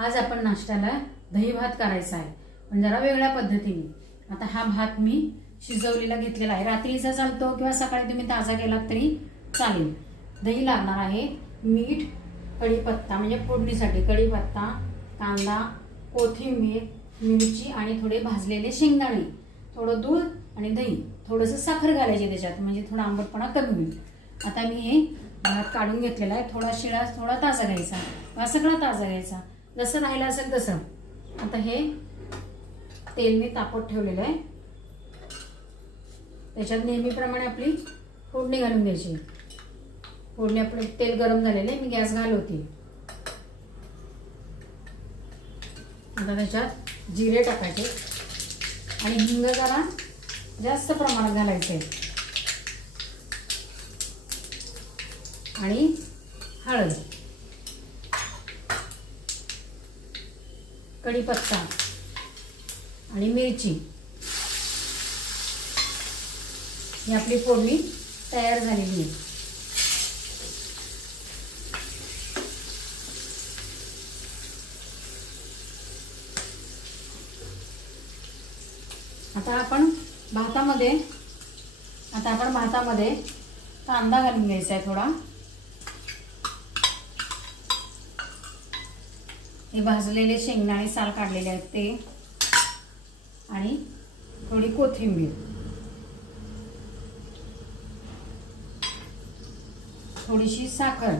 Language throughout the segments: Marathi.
आज आपण नाश्त्याला दही भात करायचा आहे, पण जरा वेगळ्या पद्धतीने. आता हा भात मी शिजवलेला घेतलेला आहे, रात्रीचा चालतो किंवा सकाळी तुम्ही ताजा केलात तरी चालेल. दही लागणार आहे, मीठ, कढीपत्ता म्हणजे फोडणीसाठी कढीपत्ता, कांदा, कोथिंबीर, मिरची आणि थोडे भाजलेले शेंगदाणे, थोडं दूध आणि दही, थोडंसं साखर घालायची त्याच्यात म्हणजे थोडा आंबटपणा कमी होईल. आता मी हे भात काढून घेतलेला आहे, थोडा शिळा थोडा ताजा घ्यायचा किंवा सगळा ताजा घ्यायचा जसं राहिलं असेल तसं. आता हे तेल मी तापत ठेवलेलं आहे, त्याच्यात नेहमीप्रमाणे आपली फोडणी घालून द्यायची. फोडणी आपलं तेल गरम झालेलं आहे, मी गॅस घालवते. आता त्याच्यात जिरे टाकायचे आणि हिंग जरा जास्त प्रमाणात घालायचे आणि हळद, कढीपत्ता आणि मिरची. ही आपली फोडणी तयार झालेली आहे. आता आपण भातामध्ये कांदा घालून घ्यायचा आहे थोडा. हे भाजलेले शेंगदाणे साल काढलेले आहेत ते आणि थोडी कोथिंबीर, थोडीशी साखर,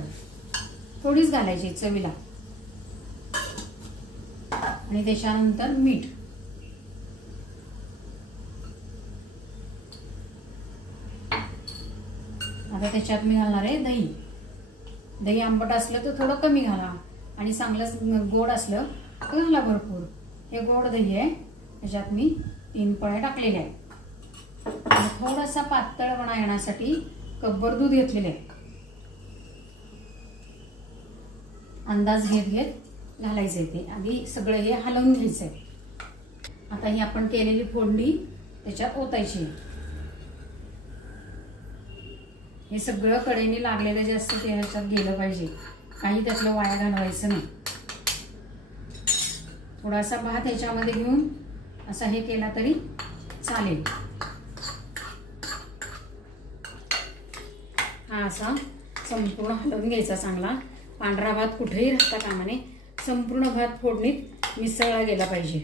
थोडीच घालायची चवीला, आणि त्याच्यानंतर मीठ. आता त्याच्यात मी घालणार आहे दही. दही आंबट असलं तर थोडं कमी घाला आणि चांगलं गोड असलं तर घाला भरपूर. हे गोड दही आहे, त्याच्यात मी 3 पळ्या टाकलेल्या आहेत. थोडासा पातळपणा येण्यासाठी कपभर दूध घेतलेले आहे. अंदाज घेत घालायचं ते. आधी सगळं हे हलवून घ्यायचं आहे. आता ही आपण केलेली फोडणी त्याच्यात ओतायची. हे सगळं कडेने लागलेलं जे असतं ते ह्याच्यात गेलं पाहिजे, काही त्यातलं वाया घालवायचं नाही. थोडासा भात ह्याच्यामध्ये घेऊन असा हे केला तरी चालेल. हा असा संपूर्ण हलवून घ्यायचा चांगला. पांढरा भात कुठेही राहता कामा नये, संपूर्ण भात फोडणीत मिसळला गेला पाहिजे.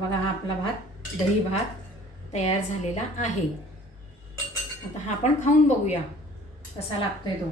बघा, हा आपला भात, दही भात तयार झालेला आहे. आता हा आपण खाऊन बघूया कसा लागतोय तो.